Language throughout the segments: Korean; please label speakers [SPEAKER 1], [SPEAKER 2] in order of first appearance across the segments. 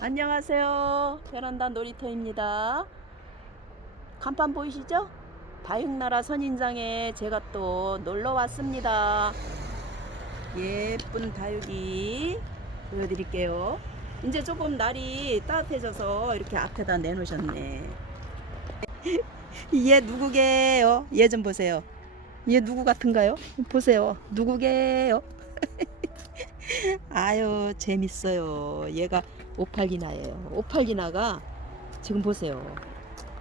[SPEAKER 1] 안녕하세요. 베란다 놀이터입니다. 간판 보이시죠? 다육나라 선인장에 제가 또 놀러 왔습니다. 예쁜 다육이 보여드릴게요. 이제 조금 날이 따뜻해져서 이렇게 앞에다 내놓으셨네. 얘 누구게요? 얘 좀 보세요. 얘 누구 같은가요? 보세요. 누구게요? 아유 재밌어요. 얘가 오팔리나예요. 오팔리나가 지금 보세요.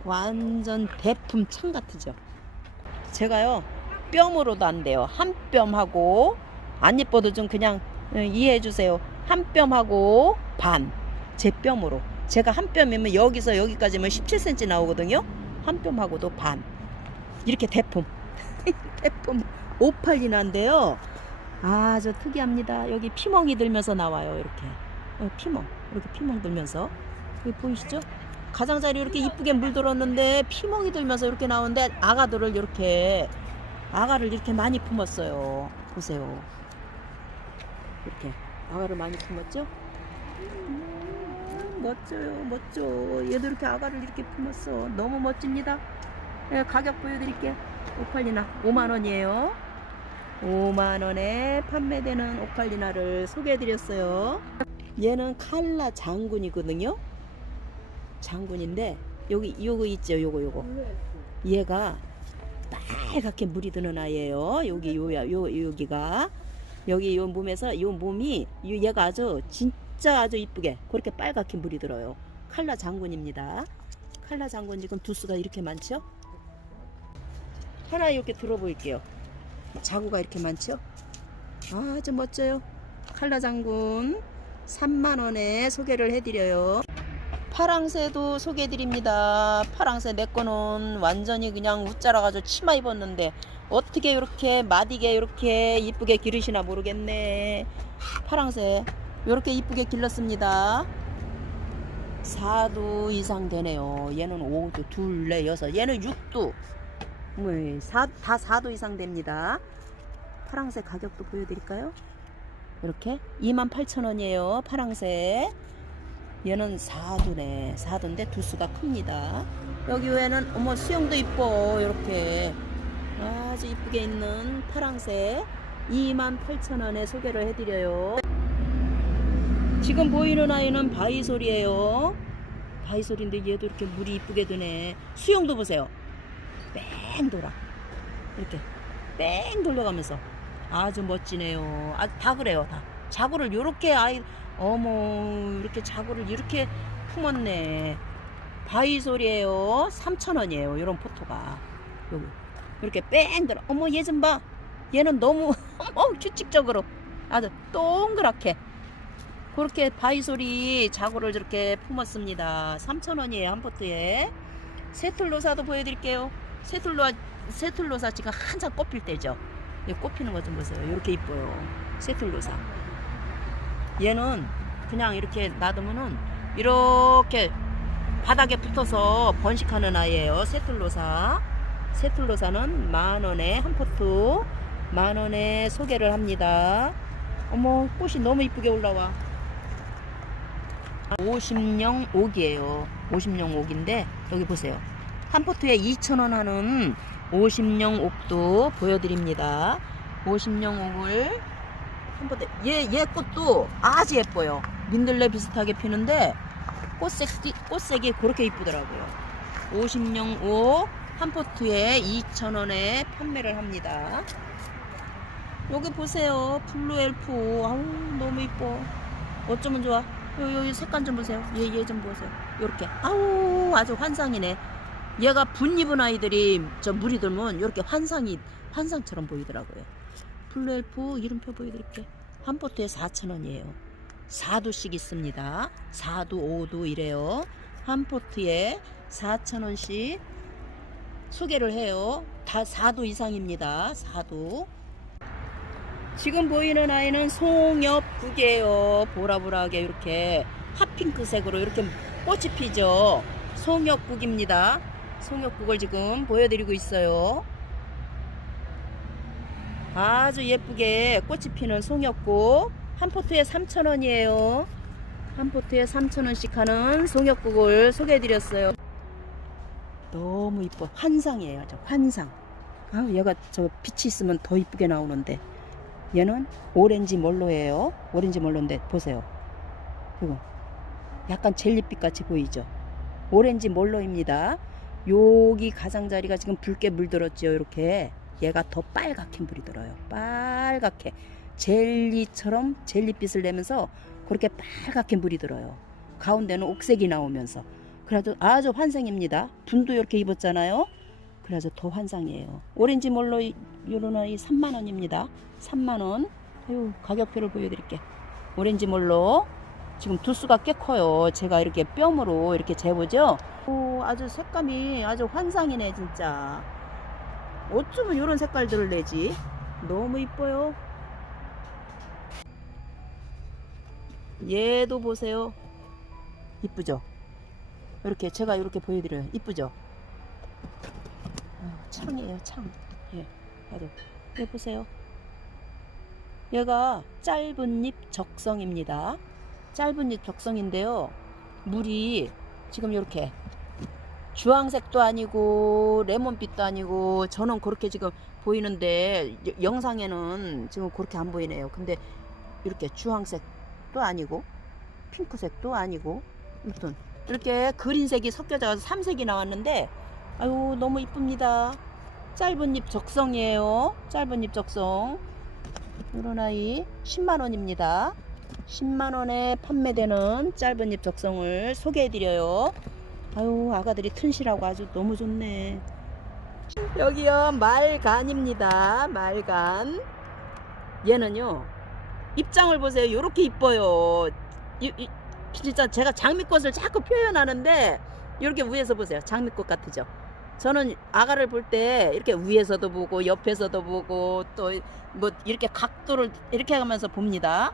[SPEAKER 1] 완전 대품 창 같으죠. 제가요 뼘으로도 안 돼요. 한 뼘하고 안 예뻐도 좀 그냥 어, 이해해 주세요. 한 뼘하고 반. 제 뼘으로. 제가 한 뼘이면 여기서 여기까지면 17cm 나오거든요. 한 뼘하고도 반. 이렇게 대품. 대품 오팔리나인데요. 아주 특이합니다. 여기 피멍이 들면서 나와요. 이렇게 어, 피멍 이렇게 피멍 들면서 여기 보이시죠? 가장자리 이렇게 이쁘게 물들었는데 피멍이 들면서 이렇게 나오는데 아가들을 이렇게 아가를 이렇게 많이 품었어요. 보세요. 이렇게 아가를 많이 품었죠? 음, 멋져요, 멋져. 얘도 이렇게 아가를 이렇게 품었어. 너무 멋집니다. 예, 가격 보여드릴게요. 오팔리나 5만 원이에요. 5만 원에 판매되는 오팔리나를 소개해드렸어요. 얘는 칼라 장군이거든요. 장군인데 여기 요거 있죠, 요거 요거. 얘가 빨갛게 물이 드는 아이예요. 여기 요야 요 여기가 여기 요 몸에서 요 몸이 요 얘가 아주 진짜 아주 이쁘게 그렇게 빨갛게 물이 들어요. 칼라 장군입니다. 칼라 장군 지금 두수가 이렇게 많죠? 하나 이렇게 들어보일게요. 자구가 이렇게 많죠? 아주 멋져요. 칼라 장군 3만 원에 소개를 해드려요. 파랑새도 소개해드립니다. 파랑새 내 거는 완전히 그냥 웃자라가지고 치마 입었는데 어떻게 이렇게 마디게 이렇게 이쁘게 기르시나 모르겠네. 파랑새 이렇게 이쁘게 길렀습니다. 4두 이상 되네요. 얘는 5두, 둘, 넷, 여섯. 얘는 6두. 뭐, 사, 다 4도 이상 됩니다. 파랑새 가격도 보여드릴까요? 이렇게 28,000원이에요. 파랑새. 얘는 4두네. 4두인데 두수가 큽니다. 여기 외에는 어머 수영도 이뻐. 이렇게 아주 이쁘게 있는 파랑새 28,000원에 소개를 해드려요. 지금 보이는 아이는 바이솔이에요. 바이솔인데 얘도 이렇게 물이 이쁘게 드네. 수영도 보세요. 뺑 돌아. 이렇게 뺑 돌려가면서 아주 멋지네요. 아, 다 그래요, 다. 자구를 요렇게 아이, 어머, 이렇게 자구를 이렇게 품었네. 바이솔이에요. 3,000원이에요. 요런 포토가. 여기. 이렇게 뺑 돌아. 어머, 얘 좀 봐. 얘는 너무, 어머, 규칙적으로. 아주 동그랗게. 그렇게 바이솔이 자구를 저렇게 품었습니다. 3,000원이에요, 한 포트에. 새틀로사도 보여드릴게요. 새틀로 새틀로사 지금 한창 꽃필 때죠. 이 꽃피는 거좀 보세요. 이렇게 이뻐요. 새틀로사. 얘는 그냥 이렇게 놔두면은 이렇게 바닥에 붙어서 번식하는 아이예요. 새틀로사. 새틀로사는 만 원에 한 포트 만 원에 소개를 합니다. 어머 꽃이 너무 이쁘게 올라와. 50령 옥이에요. 50령 옥인데 여기 보세요. 한 포트에 2,000원 하는 50령 옥도 보여드립니다. 50령 옥을 한 포트 얘, 얘 꽃도 아주 예뻐요. 민들레 비슷하게 피는데 꽃색이, 꽃색이 그렇게 이쁘더라고요. 50령 옥 한 포트에 2,000원에 판매를 합니다. 여기 보세요. 블루 엘프. 아우 너무 이뻐. 어쩌면 좋아. 요, 요, 요 색감 좀 보세요. 얘, 얘 좀 보세요. 요렇게. 아우, 아주 환상이네. 얘가 분 입은 아이들이 저 물이 들면 이렇게 환상이, 환상처럼 보이더라고요. 블루엘프 이름표 보여드릴게. 한 포트에 4,000원이에요. 4두씩 있습니다. 4두, 5두 이래요. 한 포트에 4,000원씩 소개를 해요. 다 4두 이상입니다. 4두. 지금 보이는 아이는 송엽국이에요. 보라보라하게 이렇게 핫핑크색으로 이렇게 꽃이 피죠. 송엽국입니다. 송엽국을 지금 보여드리고 있어요. 아주 예쁘게 꽃이 피는 송엽국 한 포트에 3,000원이에요. 한 포트에 3,000원씩 하는 송역국을 소개해드렸어요. 너무 이뻐. 환상이에요. 저 환상. 아, 얘가 저 빛이 있으면 더 이쁘게 나오는데. 얘는 오렌지 몰로예요. 오렌지 몰로인데 보세요. 이거 약간 젤리빛 같이 보이죠? 오렌지 몰로입니다. 여기 가장자리가 지금 붉게 물들었죠. 이렇게 얘가 더 빨갛게 물이 들어요. 빨갛게 젤리처럼 젤리빛을 내면서 그렇게 빨갛게 물이 들어요. 가운데는 옥색이 나오면서 그래도 아주 환상입니다. 분도 이렇게 입었잖아요. 그래서 더 환상이에요. 오렌지 몰로 요런 아이 3만 원입니다. 3만 원. 아유 가격표를 보여드릴게. 오렌지 몰로 지금 두수가 꽤 커요. 제가 이렇게 뼘으로 이렇게 재보죠. 오, 아주 색감이 아주 환상이네 진짜. 어쩌면 이런 색깔들을 내지. 너무 이뻐요. 얘도 보세요. 이쁘죠? 이렇게 제가 이렇게 보여드려요. 이쁘죠? 아, 창이에요, 창. 예, 봐도. 얘 보세요. 얘가 짧은 잎 적성입니다. 짧은 잎 적성인데요. 물이 지금 이렇게 주황색도 아니고 레몬빛도 아니고 저는 그렇게 지금 보이는데 여- 영상에는 지금 그렇게 안 보이네요. 근데 이렇게 주황색도 아니고 핑크색도 아니고 아무튼 이렇게 그린색이 섞여져서 삼색이 나왔는데 아유 너무 이쁩니다. 짧은 잎 적성이에요. 짧은 잎 적성. 이런 아이 10만 원입니다. 10만 원에 판매되는 짧은 잎 적성을 소개해 드려요. 아유 아가들이 튼실하고 아주 너무 좋네. 여기요 말간입니다. 말간. 얘는요 입장을 보세요. 이렇게 이뻐요. 진짜 제가 장미꽃을 자꾸 표현하는데 이렇게 위에서 보세요. 장미꽃 같으죠? 저는 아가를 볼 때 이렇게 위에서도 보고 옆에서도 보고 또 뭐 이렇게 각도를 이렇게 하면서 봅니다.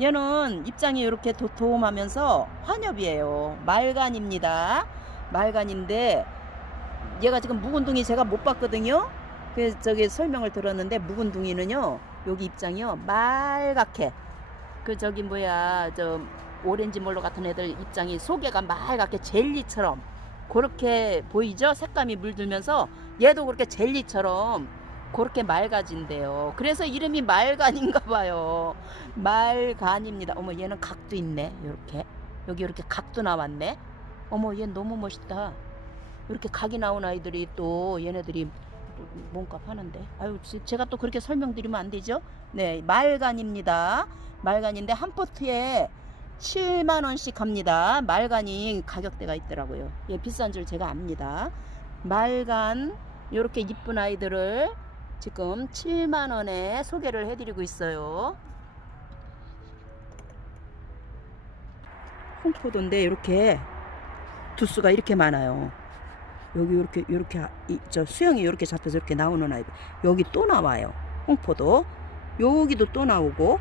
[SPEAKER 1] 얘는 입장이 이렇게 도톰하면서 환엽이에요. 말간입니다. 말간인데 얘가 지금 묵은둥이 제가 못 봤거든요. 그래서 저기 설명을 들었는데 묵은둥이는요 여기 입장이요 말갛게 그 저기 뭐야 저 오렌지 몰로 같은 애들 입장이 속에가 말갛게 젤리처럼 그렇게 보이죠? 색감이 물들면서 얘도 그렇게 젤리처럼 그렇게 맑아진대요. 그래서 이름이 말간인가 봐요. 말간입니다. 어머 얘는 각도 있네. 이렇게 여기 이렇게 각도 나왔네. 어머 얘 너무 멋있다. 이렇게 각이 나온 아이들이 또 얘네들이 몸값 하는데 아유 지- 제가 또 그렇게 설명드리면 안 되죠? 네 말간입니다. 말간인데 한 포트에 7만 원씩 합니다. 말간이 가격대가 있더라고요. 예, 비싼 줄 제가 압니다. 말간 이렇게 이쁜 아이들을 지금 7만 원에 소개를 해드리고 있어요. 홍포도인데 이렇게 두수가 이렇게 많아요. 여기 이렇게 이렇게 이- 저 수영이 이렇게 잡혀서 이렇게 나오는 아이들 여기 또 나와요. 홍포도 여기도 또 나오고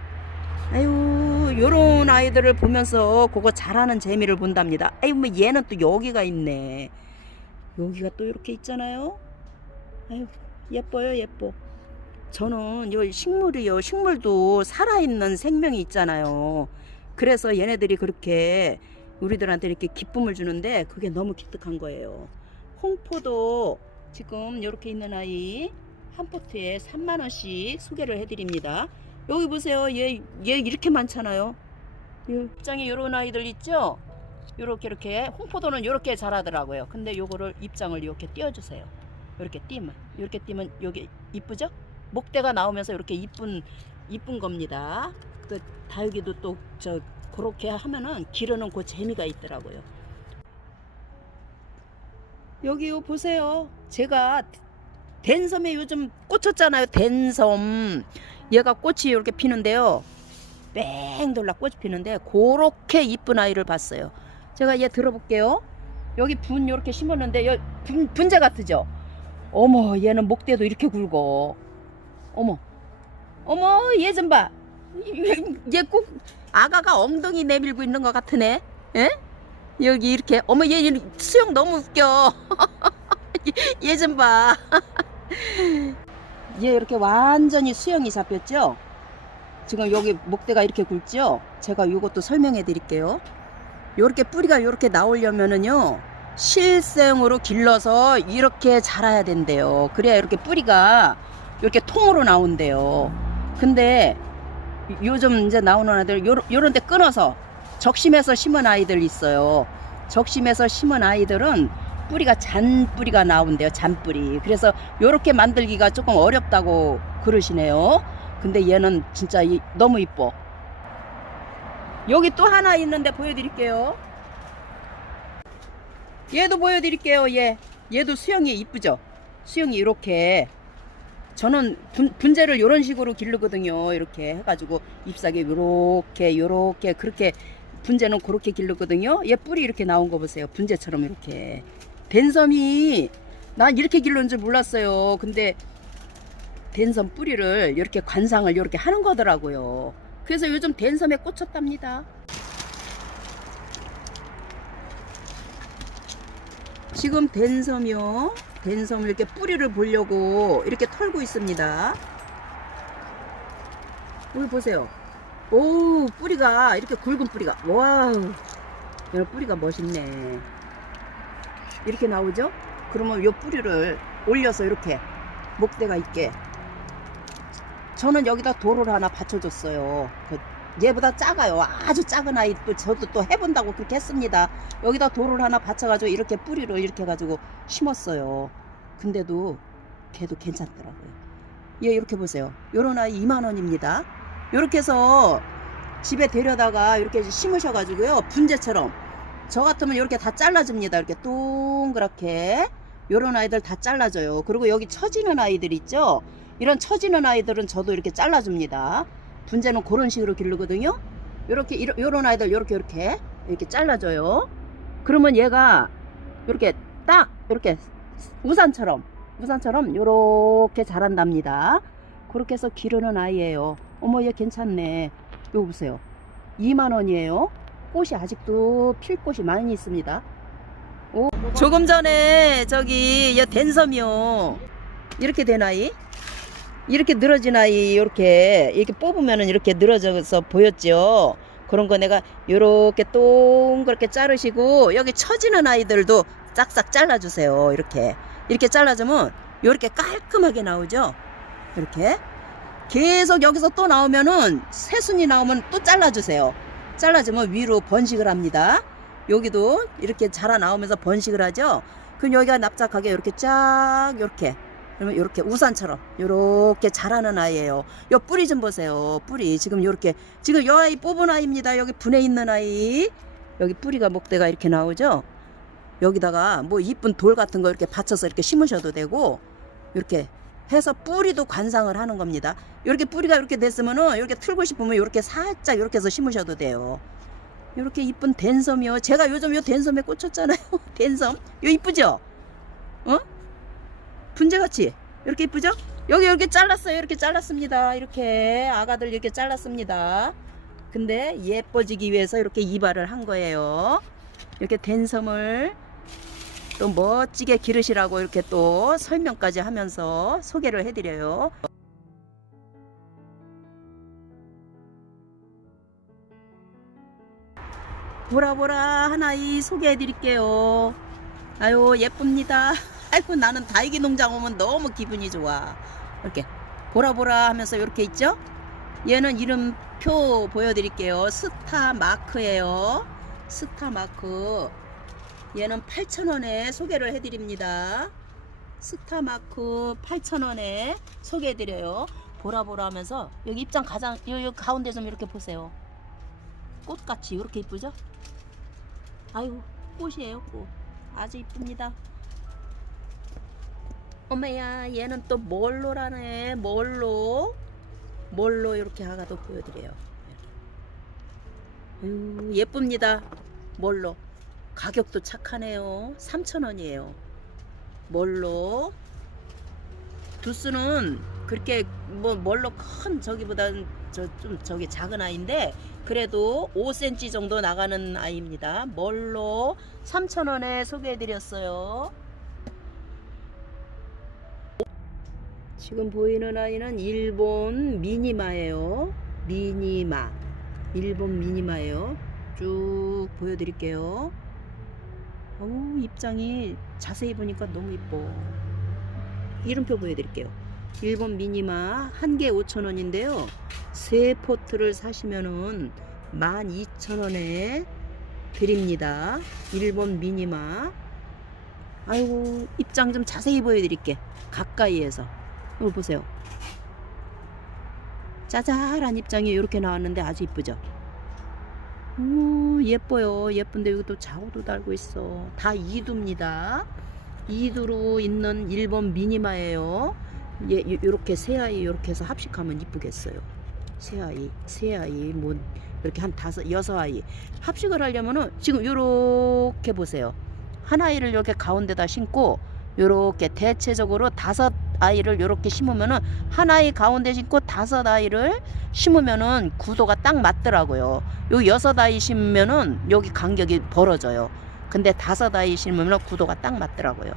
[SPEAKER 1] 아유 요런 아이들을 보면서 그거 잘하는 재미를 본답니다. 아유 뭐 얘는 또 여기가 있네. 여기가 또 이렇게 있잖아요. 아유 예뻐요 예뻐. 저는 요 식물이요 식물도 살아있는 생명이 있잖아요. 그래서 얘네들이 그렇게 우리들한테 이렇게 기쁨을 주는데 그게 너무 기특한 거예요. 홍포도 지금 이렇게 있는 아이 한 포트에 3만 원씩 소개를 해드립니다. 여기 보세요. 얘, 얘 이렇게 많잖아요. 이 입장에 이런 아이들 있죠? 요렇게 이렇게 홍포도는 이렇게 자라더라고요. 근데 요거를 입장을 이렇게 띄워주세요. 이렇게 띄면 이렇게 띄면 여기 이쁘죠? 목대가 나오면서 이렇게 이쁜 이쁜 겁니다. 그 다육이도 또 저 그렇게 하면은 기르는 그 재미가 있더라고요. 여기요 보세요. 제가 댄섬에 요즘 꽂혔잖아요. 댄섬. 얘가 꽃이 이렇게 피는데요. 뺑 돌라 꽃이 피는데 그렇게 이쁜 아이를 봤어요. 제가 얘 들어볼게요. 여기 분 이렇게 심었는데 여, 분, 분재 같으죠? 어머 얘는 목대도 이렇게 굵어. 어머 어머 얘 좀 봐. 얘 꼭 아가가 엉덩이 내밀고 있는 것 같으네. 예? 여기 이렇게 어머 얘 수영 너무 웃겨. 얘 좀 봐. 얘 이렇게 완전히 수영이 잡혔죠? 지금 여기 목대가 이렇게 굵죠? 제가 이것도 설명해 드릴게요. 요렇게 뿌리가 요렇게 나오려면은요 실생으로 길러서 이렇게 자라야 된대요. 그래야 이렇게 뿌리가 이렇게 통으로 나온대요. 근데 요즘 이제 나오는 아이들 요런, 데 끊어서 적심해서 심은 아이들 있어요. 적심해서 심은 아이들은 뿌리가 잔 뿌리가 나온대요 잔뿌리. 그래서 요렇게 만들기가 조금 어렵다고 그러시네요. 근데 얘는 진짜 이- 너무 이뻐. 여기 또 하나 있는데 보여드릴게요. 얘도 보여드릴게요. 얘 얘도 수영이 이쁘죠? 수영이 이렇게 저는 분, 분재를 이런 식으로 기르거든요. 이렇게 해가지고 잎사귀 요렇게 요렇게 그렇게 분재는 그렇게 기르거든요. 얘 뿌리 이렇게 나온 거 보세요. 분재처럼 이렇게 댄섬이 난 이렇게 기르는 줄 몰랐어요. 근데 댄섬 뿌리를 이렇게 관상을 이렇게 하는 거더라고요. 그래서 요즘 댄섬에 꽂혔답니다. 지금 댄섬이요. 댄섬을 이렇게 뿌리를 보려고 이렇게 털고 있습니다. 여기 보세요. 오, 뿌리가 이렇게 굵은 뿌리가. 와우. 이런 뿌리가 멋있네. 이렇게 나오죠? 그러면 요 뿌리를 올려서 이렇게 목대가 있게 저는 여기다 돌을 하나 받쳐줬어요. 그 얘보다 작아요. 아주 작은 아이 또 저도 또 해본다고 그렇게 했습니다. 여기다 돌을 하나 받쳐가지고 이렇게 뿌리를 이렇게 해가지고 심었어요. 근데도 걔도 괜찮더라고요. 얘 이렇게 보세요. 요런 아이 2만 원입니다. 요렇게 해서 집에 데려다가 이렇게 심으셔가지고요. 분재처럼 저 같으면 이렇게 다 잘라줍니다. 이렇게 동그랗게 요런 아이들 다 잘라줘요. 그리고 여기 처지는 아이들 있죠. 이런 처지는 아이들은 저도 이렇게 잘라줍니다. 분재는 그런 식으로 기르거든요. 요렇게 요런 아이들 요렇게 요렇게 이렇게 잘라줘요. 그러면 얘가 요렇게 딱 이렇게 우산처럼 우산처럼 요렇게 자란답니다. 그렇게 해서 기르는 아이예요. 어머 얘 괜찮네. 요거 보세요. 2만 원이에요. 꽃이 아직도 필 꽃이 많이 있습니다. 오, 조금 전에 저기 얘 댄섬이요. 이렇게 된 아이. 이렇게 늘어진 아이 이렇게 이렇게 뽑으면은 이렇게 늘어져서 보였죠. 그런 거 내가 요렇게 동그랗게 자르시고 여기 처지는 아이들도 싹싹 잘라주세요. 이렇게 이렇게 잘라주면 요렇게 깔끔하게 나오죠. 이렇게 계속 여기서 또 나오면은 새순이 나오면 또 잘라주세요. 잘라주면 위로 번식을 합니다. 여기도 이렇게 자라 나오면서 번식을 하죠. 그럼 여기가 납작하게 이렇게 쫙 이렇게 그러면 이렇게 우산처럼 이렇게 자라는 아이예요. 요 뿌리 좀 보세요. 뿌리 지금 이렇게 지금 요 아이 뽑은 아이입니다. 여기 분에 있는 아이 여기 뿌리가 목대가 이렇게 나오죠. 여기다가 뭐 이쁜 돌 같은 거 이렇게 받쳐서 이렇게 심으셔도 되고 이렇게 해서 뿌리도 관상을 하는 겁니다. 이렇게 뿌리가 이렇게 됐으면은 이렇게 틀고 싶으면 이렇게 살짝 이렇게 해서 심으셔도 돼요. 이렇게 이쁜 댄섬이요. 제가 요즘 요 댄섬에 꽂혔잖아요. 댄섬. 요 이쁘죠? 어? 분재같이 이렇게 이쁘죠? 여기 이렇게 잘랐어요. 이렇게 잘랐습니다. 이렇게 아가들 이렇게 잘랐습니다. 근데 예뻐지기 위해서 이렇게 이발을 한 거예요. 이렇게 댄섬을 또 멋지게 기르시라고 이렇게 또 설명까지 하면서 소개를 해드려요. 보라 보라 하나이 소개해 드릴게요. 아유 예쁩니다. 아이고 나는 다이기 농장 오면 너무 기분이 좋아. 이렇게 보라보라 하면서 이렇게 있죠? 얘는 이름표 보여드릴게요. 스타 마크예요. 스타 마크. 얘는 8,000원에 소개를 해드립니다. 스타 마크 8,000원에 소개해드려요. 보라보라 하면서 여기 입장 가장 여기 가운데 좀 이렇게 보세요. 꽃같이 이렇게 이쁘죠? 아유 꽃이에요 꽃. 아주 이쁩니다. 어머야 얘는 또 몰로라네 몰로 몰로 이렇게 하나도 보여드려요. 아유 예쁩니다. 몰로 가격도 착하네요. 3,000원이에요. 몰로 두수는 그렇게 뭐 뭘로 큰 저기보다는 저 좀 저기 작은 아이인데 그래도 5cm 정도 나가는 아이입니다. 뭘로 3,000원에 소개해 드렸어요. 지금 보이는 아이는 일본 미니마예요. 미니마. 일본 미니마예요. 쭉 보여드릴게요. 어우 입장이 자세히 보니까 너무 이뻐. 이름표 보여드릴게요. 일본 미니마 한 개 5,000원인데요. 세 포트를 사시면은 12,000원에 드립니다. 일본 미니마. 아이고 입장 좀 자세히 보여드릴게. 가까이에서. 이거 보세요. 짜잘한 입장이 이렇게 나왔는데 아주 이쁘죠? 오, 예뻐요. 예쁜데 여기 또 좌우도 달고 있어. 다 이두입니다. 이두로 있는 일본 미니마예요. 예, 요- 요렇게 새 아이 요렇게 해서 합식하면 이쁘겠어요. 새 아이, 새 아이, 뭐 이렇게 한 다섯, 여섯 아이 합식을 하려면은 지금 요렇게 보세요. 한 아이를 이렇게 가운데다 심고 요렇게 대체적으로 다섯 아이를 요렇게 심으면은 한 아이 가운데 심고 다섯 아이를 심으면은 구도가 딱 맞더라고요. 요 여섯 아이 심으면은 여기 간격이 벌어져요. 근데 다섯 아이 심으면 구도가 딱 맞더라고요.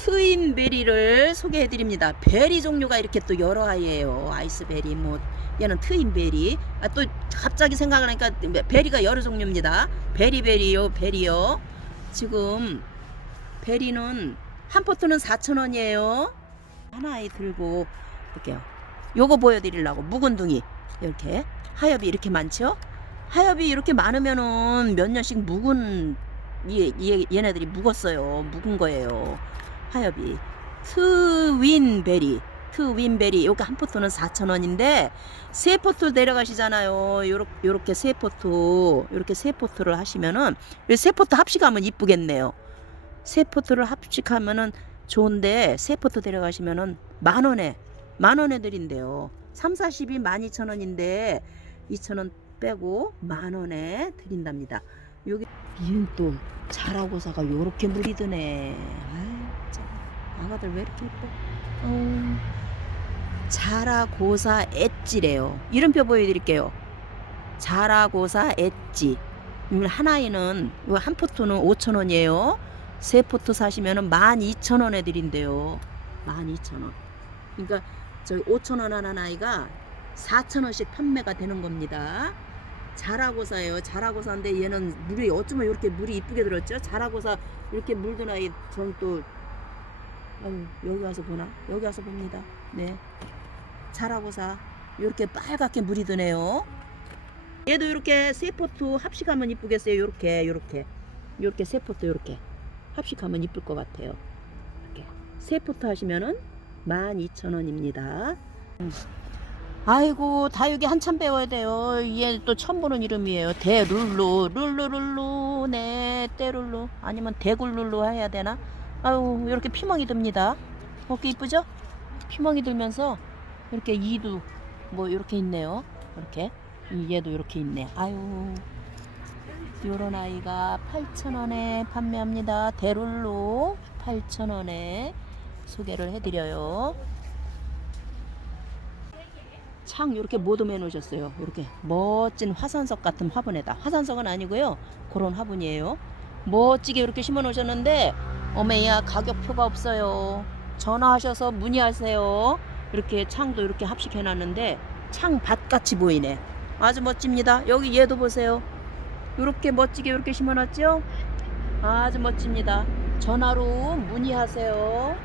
[SPEAKER 1] 트윈 베리를 소개해 드립니다. 베리 종류가 이렇게 또 여러 아이예요. 아이스베리 뭐 얘는 트윈 베리. 아, 또 갑자기 생각하니까 베리가 여러 종류입니다. 베리베리요, 베리요. 지금 베리는 한 포트는 4,000원이에요. 하나 아이 들고 볼게요. 요거 보여 드리려고 묵은둥이 이렇게 하엽이 이렇게 많죠? 하엽이 이렇게 많으면은 몇 년씩 묵은 얘, 얘, 얘네들이 묵었어요. 묵은 거예요. 하엽이 트윈베리 트윈베리 요거 한 포트는 4,000원인데 세 포트 내려가시잖아요. 요렇게, 요렇게 세 포트 요렇게 세 포트를 하시면은 이세 포트 합식하면 이쁘겠네요. 세 포트를 합식하면은 좋은데 세 포트 데려가시면은 만 원에 만 원에 드린대요. 3, 40이 12,000원인데 2,000원 빼고 만 원에 드린답니다. 여기 이은 또 자라고사가 요렇게 물이 드네. 참. 아가들 왜 이렇게 이뻐? 어우, 자라고사 엣지래요. 이름표 보여드릴게요. 자라고사 엣지. 아이는 이거 한 포트는 5,000원이에요. 세 포트 사시면은 12,000원에 드린대요. 12,000원. 그러니까 저기 5,000원 하는 아이가 4,000원씩 판매가 되는 겁니다. 자라고사예요. 자라고사인데 얘는 물이 어쩌면 이렇게 물이 이쁘게 들었죠? 자라고사 이렇게 물든 아이 전또 아유, 여기 와서 보나? 여기 와서 봅니다. 네. 자라고 사 이렇게 빨갛게 물이 드네요. 얘도 이렇게 세 포트 합식하면 이쁘겠어요. 이렇게 이렇게 이렇게 세 포트 이렇게 합식하면 이쁠 것 같아요. 이렇게 세 포트 하시면은 12,000원입니다. 아이고 다육이 한참 배워야 돼요. 얘 또 처음 보는 이름이에요. 대룰루 룰루룰루 네 대룰루 아니면 대굴룰루 해야 되나? 아유 이렇게 피멍이 듭니다. 어깨 이쁘죠? 피멍이 들면서 이렇게 이도 뭐 이렇게 있네요. 이렇게 이 얘도 이렇게 있네. 아유 요런 아이가 8,000원에 판매합니다. 대룰루 8,000원에 소개를 해드려요. 창 이렇게 모둠해 놓으셨어요. 이렇게 멋진 화산석 같은 화분에다. 화산석은 아니고요. 그런 화분이에요. 멋지게 이렇게 심어 놓으셨는데 어메야 가격표가 없어요. 전화하셔서 문의하세요. 이렇게 창도 이렇게 합식해 놨는데 창 밭같이 보이네. 아주 멋집니다. 여기 얘도 보세요. 이렇게 멋지게 이렇게 심어 놨죠? 아주 멋집니다. 전화로 문의하세요.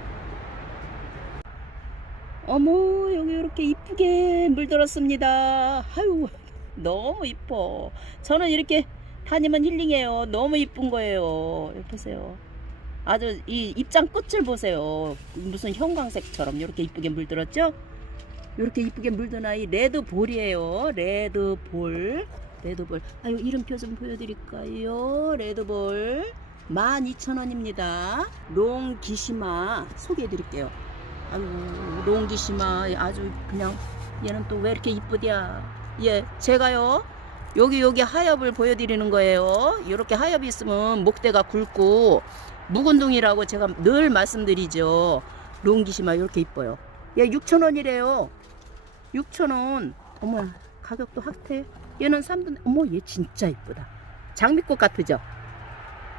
[SPEAKER 1] 어머 여기 이렇게 이쁘게 물들었습니다. 아유 너무 이뻐. 저는 이렇게 다니면 힐링해요. 너무 이쁜 거예요. 보세요. 아주 이 입장 끝을 보세요. 무슨 형광색처럼 이렇게 이쁘게 물들었죠? 이렇게 이쁘게 물든 아이 레드볼이에요. 레드볼. 레드볼. 아유 이름표 좀 보여드릴까요? 레드볼. 12,000원입니다. 롱기시마 소개해드릴게요. 아유 롱기시마 아주 그냥 얘는 또 왜 이렇게 이쁘디야 예 제가요 여기 여기 하엽을 보여드리는 거예요 이렇게 하엽이 있으면 목대가 굵고 묵은둥이라고 제가 늘 말씀드리죠. 롱기시마 이렇게 이뻐요. 얘 6천원이래요. 6천원. 어머 가격도 확대 얘는 3분 어머 얘 진짜 이쁘다. 장미꽃 같으죠?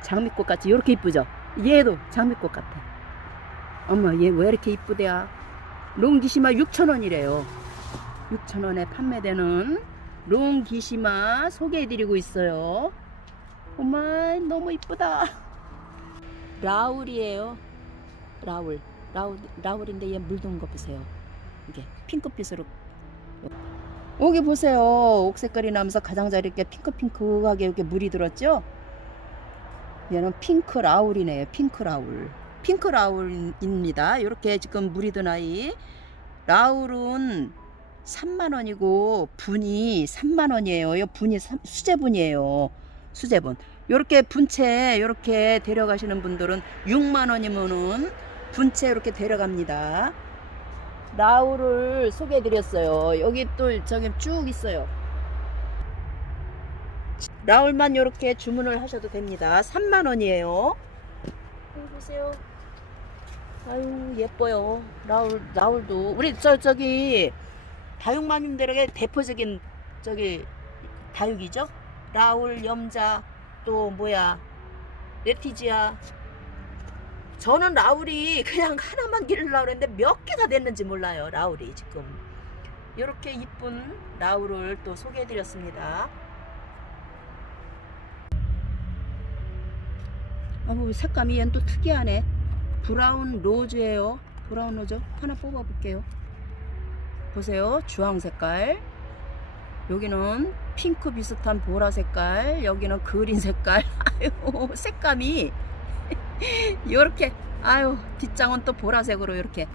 [SPEAKER 1] 장미꽃 같이 이렇게 이쁘죠? 얘도 장미꽃 같아. 어머 얘 왜 이렇게 이쁘대야? 롱기시마 6,000원이래요. 6,000원에 판매되는 롱기시마 소개해드리고 있어요. 어마 너무 이쁘다. 라울이에요. 라울. 라울 라울인데 얘 물든 거 보세요. 이게 핑크빛으로. 여기 보세요. 옥색깔이 나면서 가장자리 이렇게 핑크핑크하게 이렇게 물이 들었죠? 얘는 핑크 라울이네요. 핑크 라울. 핑크 라울입니다. 이렇게 지금 물이 든 아이. 라울은 3만 원이고 분이 3만 원이에요. 이 분이 삼- 수제분이에요. 수제분. 요렇게 분채 요렇게 데려가시는 분들은 6만 원이면은 분채 이렇게 데려갑니다. 라울을 소개해 드렸어요. 여기 또 저기 쭉 있어요. 라울만 요렇게 주문을 하셔도 됩니다. 3만 원이에요. 여기 보세요. 아유 예뻐요. 라울 라울도 우리 저 저기 다육마님들에게 대표적인 저기 다육이죠. 라울 염자 또 뭐야 레티지아. 저는 라울이 그냥 하나만 기르려고 했는데 몇 개가 됐는지 몰라요. 라울이 지금 이렇게 이쁜 라울을 또 소개해드렸습니다. 아뭐 색감이 얘는 또 특이하네. 브라운 로즈예요. 브라운 로즈 하나 뽑아볼게요. 보세요. 주황 색깔. 여기는 핑크 비슷한 보라 색깔. 여기는 그린 색깔. 아유 색감이 이렇게 아유 뒷장은 또 보라색으로 이렇게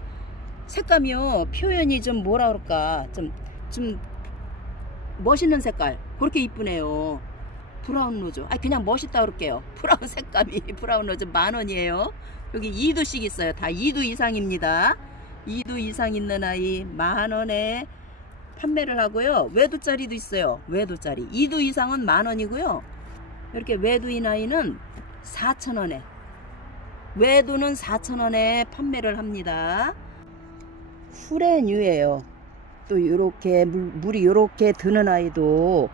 [SPEAKER 1] 색감이요 표현이 좀 뭐라 그럴까 좀좀 멋있는 색깔 그렇게 이쁘네요. 브라운 로즈. 아 그냥 멋있다 그럴게요. 브라운 색감이 브라운 로즈 만 원이에요. 여기 2두씩 있어요. 다 2두 이상입니다. 2두 이상 있는 아이 만 원에 판매를 하고요. 외두짜리도 있어요. 외두짜리. 2두 이상은 만 원이고요. 이렇게 외두인 아이는 4천 원에 외두는 4천 원에 판매를 합니다. 후레뉴예요. 또 이렇게 물, 이 이렇게 드는 아이도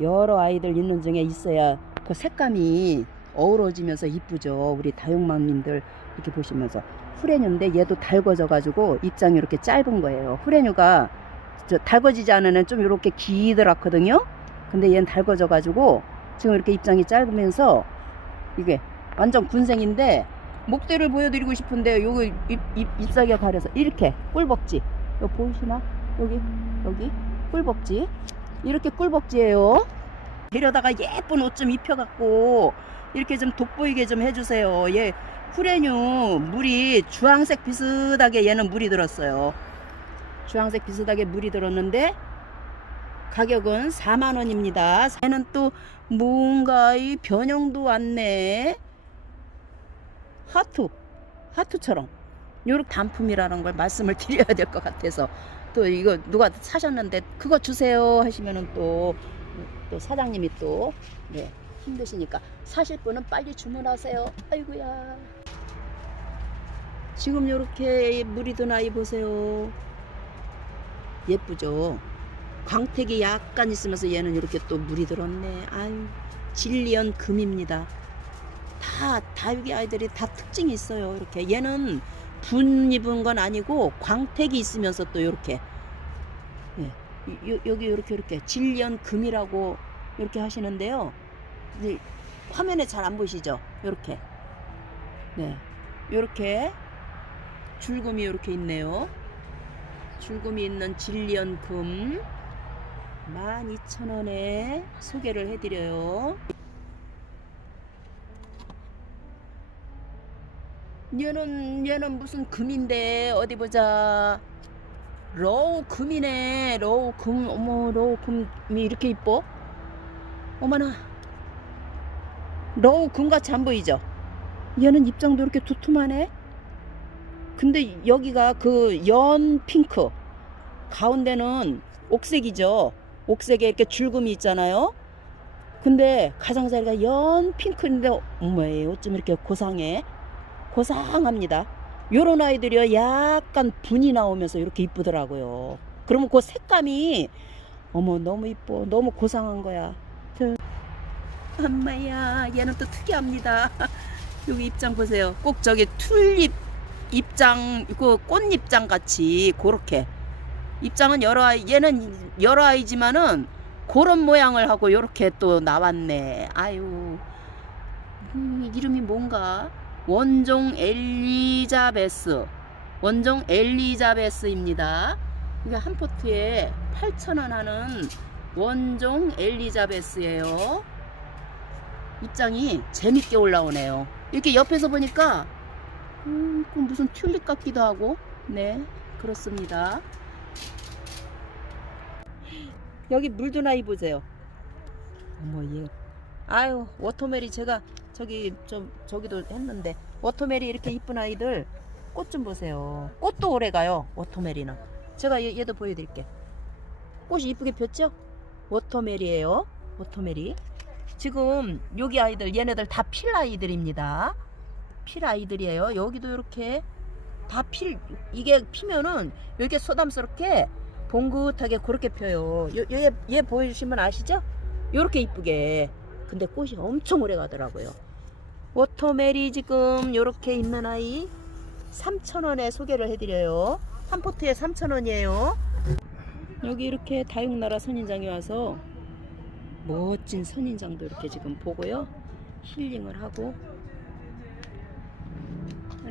[SPEAKER 1] 여러 아이들 있는 중에 있어야 그 색감이 어우러지면서 이쁘죠. 우리 다육맘님들 이렇게 보시면서 후레뉴인데 얘도 달궈져 가지고 입장이 이렇게 짧은 거예요. 후레뉴가 저 달궈지지 않으면 좀 이렇게 기더라거든요. 근데 얘는 달궈져 가지고 지금 이렇게 입장이 짧으면서 이게 완전 군생인데 목대를 보여드리고 싶은데 요거 입, 입, 잎사귀가 가려서 이렇게 꿀벅지. 요 보이시나? 여기 여기? 꿀벅지? 이렇게 꿀벅지예요. 데려다가 예쁜 옷 좀 입혀갖고 이렇게 좀 돋보이게 좀 해주세요. 얘 후레뉴 물이 주황색 비슷하게 얘는 물이 들었어요 주황색 비슷하게 물이 들었는데 가격은 4만원입니다. 얘는 또 뭔가 이 변형도 왔네. 하트 하트처럼. 요렇게 단품이라는 걸 말씀을 드려야 될 것 같아서. 또 이거 누가 사셨는데 그거 주세요 하시면은 또, 또 사장님이 또 네, 힘드시니까. 사실 분은 빨리 주문하세요. 아이고야. 지금 요렇게 물이 든 아이 보세요 예쁘죠 광택이 약간 있으면서 얘는 이렇게 또 물이 들었네 아유 진리언 금입니다 다 다육이 아이들이 다 특징이 있어요. 이렇게 얘는 분 입은 건 아니고 광택이 있으면서 또 이렇게 예, 요, 여기 이렇게 이렇게 질연 금이라고 이렇게 하시는데요. 이제 화면에 잘 안 보이시죠? 이렇게 네, 이렇게 줄금이 이렇게 있네요. 줄금이 있는 질연 금 12,000원에 소개를 해드려요. 얘는 얘는 무슨 금인데 어디 보자. 로우 금이네. 로우 금. 어머 로우 금이 이렇게 이뻐? 어머나. 로우 금같이 안 보이죠? 얘는 입장도 이렇게 두툼하네. 근데 여기가 그 연 핑크. 가운데는 옥색이죠. 옥색에 이렇게 줄금이 있잖아요. 근데 가장자리가 연 핑크인데 어머예요. 어쩜 이렇게 고상해? 고상합니다. 요런 아이들이요 약간 분이 나오면서 이렇게 이쁘더라고요. 그러면 그 색감이 어머 너무 이뻐 너무 고상한 거야. 저, 엄마야 얘는 또 특이합니다. 여기 입장 보세요. 꼭 저기 튤립 입장 그 꽃잎장 같이 그렇게 입장은 여러 아이 얘는 여러 아이지만은 그런 모양을 하고 이렇게 또 나왔네. 아유, 음, 이름이 뭔가? 원종 엘리자베스. 원종 엘리자베스입니다. 이게 한 포트에 8,000원 하는 원종 엘리자베스예요. 입장이 재밌게 올라오네요. 이렇게 옆에서 보니까 음, 그 무슨 튤립 같기도 하고 네 그렇습니다. 여기 물두나이 보세요. 어머 얘. 아유 워터메리 제가 저기 좀 저기도 했는데 워터메리 이렇게 이쁜 아이들 꽃 좀 보세요. 꽃도 오래 가요. 워터메리는. 제가 얘, 얘도 보여드릴게. 꽃이 이쁘게 폈죠? 워터메리예요. 워터메리. 지금 여기 아이들 얘네들 다 필 아이들입니다. 필 아이들이에요. 여기도 이렇게 다 필 이게 피면은 이렇게 소담스럽게 봉긋하게 그렇게 펴요. 요- 얘, 얘 보여주시면 아시죠? 요렇게 이쁘게. 근데 꽃이 엄청 오래 가더라고요. 워터메리 지금 요렇게 있는 아이 3,000원에 소개를 해드려요. 한 포트에 3,000원이에요. 여기 이렇게 다육나라 선인장이 와서 멋진 선인장도 이렇게 지금 보고요. 힐링을 하고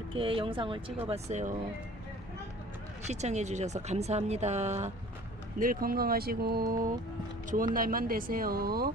[SPEAKER 1] 이렇게 영상을 찍어봤어요. 시청해주셔서 감사합니다. 늘 건강하시고 좋은 날만 되세요.